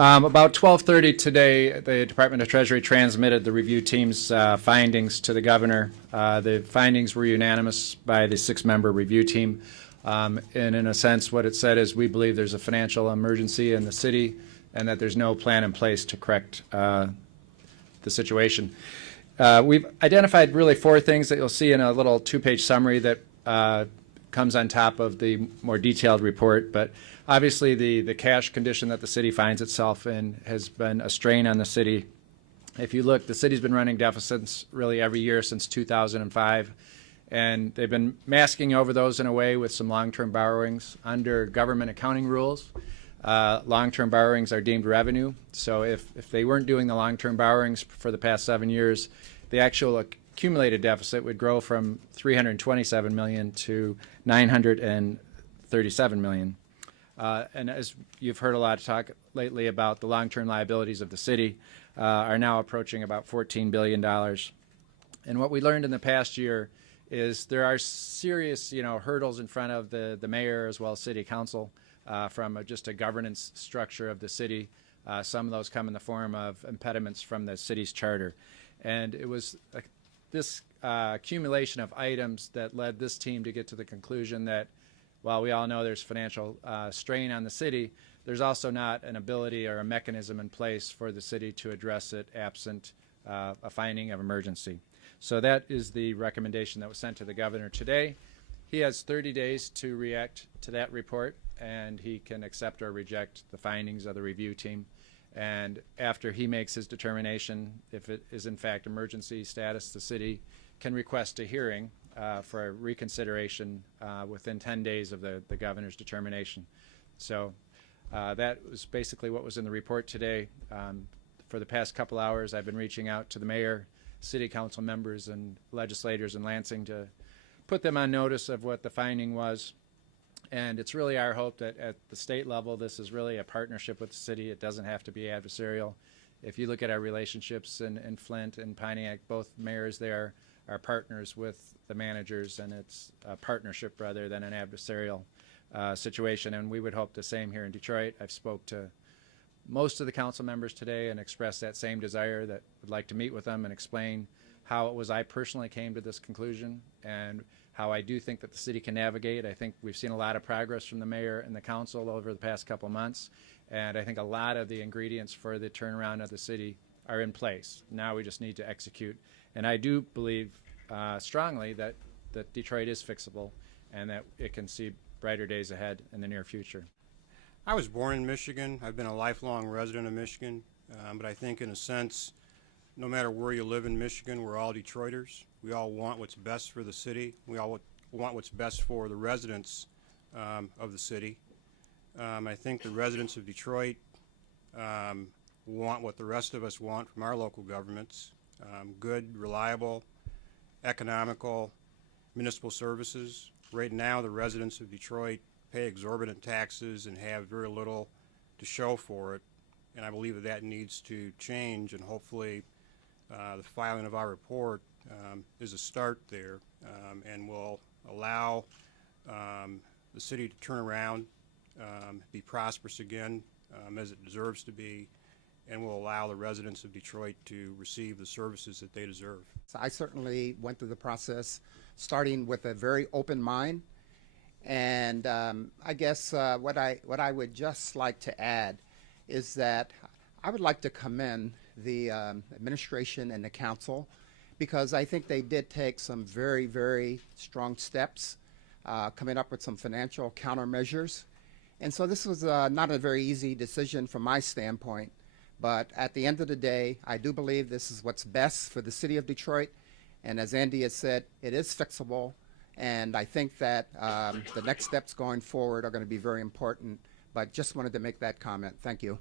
About 12:30 today, the Department of Treasury transmitted the review team's findings to the governor. The findings were unanimous by the 6-member review team. And in a sense, what it said is we believe there's a financial emergency in the city and that there's no plan in place to correct the situation. We've identified really 4 things that you'll see in a little 2-page summary that comes on top of the more detailed report. But obviously the cash condition that the city finds itself in has been a strain on the city. If you look, the city's been running deficits really every year since 2005. And they've been masking over those in a way with some long-term borrowings. Under government accounting rules, long-term borrowings are deemed revenue. So if they weren't doing the long-term borrowings for the past 7 years, the actual accumulated deficit would grow from $327 million to $937 million. And as you've heard a lot of talk lately about the long-term liabilities of the city are now approaching about $14 billion. And what we learned in the past year is there are serious, hurdles in front of the mayor as well as city council from just a governance structure of the city. Some of those come in the form of impediments from the city's charter. And it was this accumulation of items that led this team to get to the conclusion that while we all know there's financial strain on the city, there's also not an ability or a mechanism in place for the city to address it absent a finding of emergency. So that is the recommendation that was sent to the governor today. He has 30 days to react to that report, and he can accept or reject the findings of the review team. And after he makes his determination, if it is in fact emergency status, the city can request a hearing for a reconsideration within 10 days of the governor's determination. So that was basically what was in the report today. For the past couple hours, I've been reaching out to the mayor, city council members, and legislators in Lansing to put them on notice of what the finding was. And it's really our hope that at the state level, this is really a partnership with the city. It doesn't have to be adversarial. If you look at our relationships in Flint and Pontiac, both mayors there are partners with the managers, and it's a partnership rather than an adversarial situation. And we would hope the same here in Detroit. I've spoke to most of the council members today and expressed that same desire, that would like to meet with them and explain how it was I personally came to this conclusion and how I do think that the city can navigate. I think we've seen a lot of progress from the mayor and the council over the past couple months, and I think a lot of the ingredients for the turnaround of the city are in place. Now we just need to execute. And I do believe strongly that Detroit is fixable and that it can see brighter days ahead in the near future. I was born in Michigan. I've been a lifelong resident of Michigan, but I think in a sense, no matter where you live in Michigan, we're all Detroiters. We all want what's best for the city. We all want what's best for the residents of the city. I think the residents of Detroit want what the rest of us want from our local governments: good, reliable, economical municipal services. Right now, the residents of Detroit pay exorbitant taxes and have very little to show for it, and I believe that needs to change, and hopefully the filing of our report is a start there, and will allow the city to turn around, be prosperous again as it deserves to be, and will allow the residents of Detroit to receive the services that they deserve. I certainly went through the process starting with a very open mind. And I guess what I would just like to add is that I would like to commend the administration and the council, because I think they did take some very, very strong steps coming up with some financial countermeasures. And so this was not a very easy decision from my standpoint. But at the end of the day, I do believe this is what's best for the city of Detroit. And as Andy has said, it is fixable. And I think that the next steps going forward are going to be very important. But just wanted to make that comment. Thank you.